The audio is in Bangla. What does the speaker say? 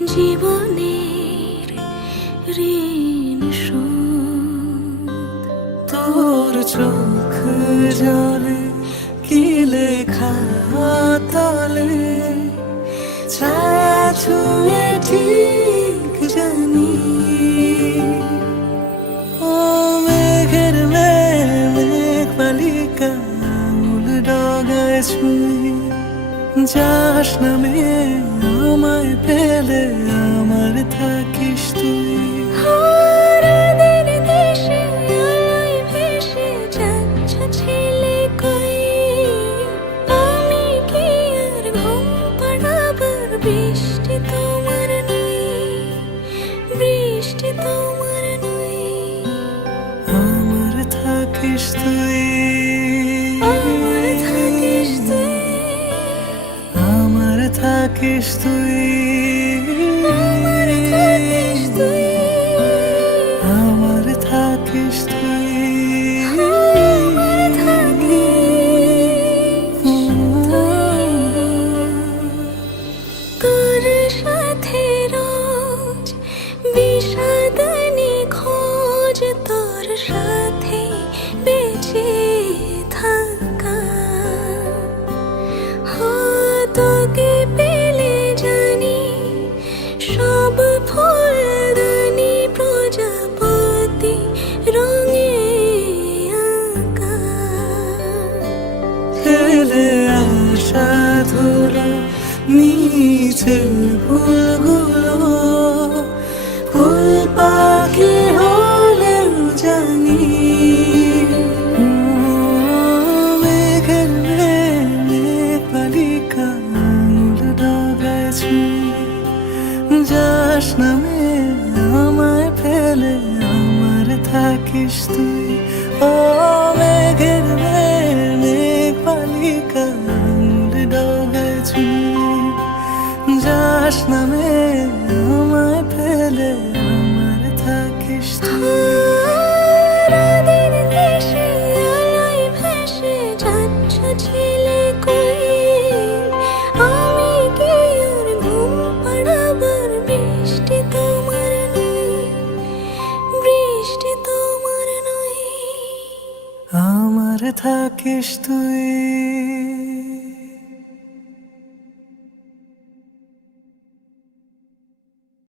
জীবনের ঋণ তোর চোখ জলে কি লেখা তলে ছায়া ছুঁয়ে ঠিক যাস নামে আমায় পেলে আমার থাকিস তুই। বৃষ্টি তোমার নই? বৃষ্টি তোমার নই। আমার থাকিস তুই। থাকিস তুই। আমার থাকিস তুই। তোর সাথে রোজ বিষাদনি খোঁজ তোর সাথে বেঁচে থাকা। তোকে আসা ধুলো নিচে ফুলগুলো ফুল পাখি হলেও জানি। যাস নামে আমায় ফেলে, আমার থাকিস তুই। ও যাস নামে আমায় ফেলে আমার থাকিস আমার থাকিস তুই।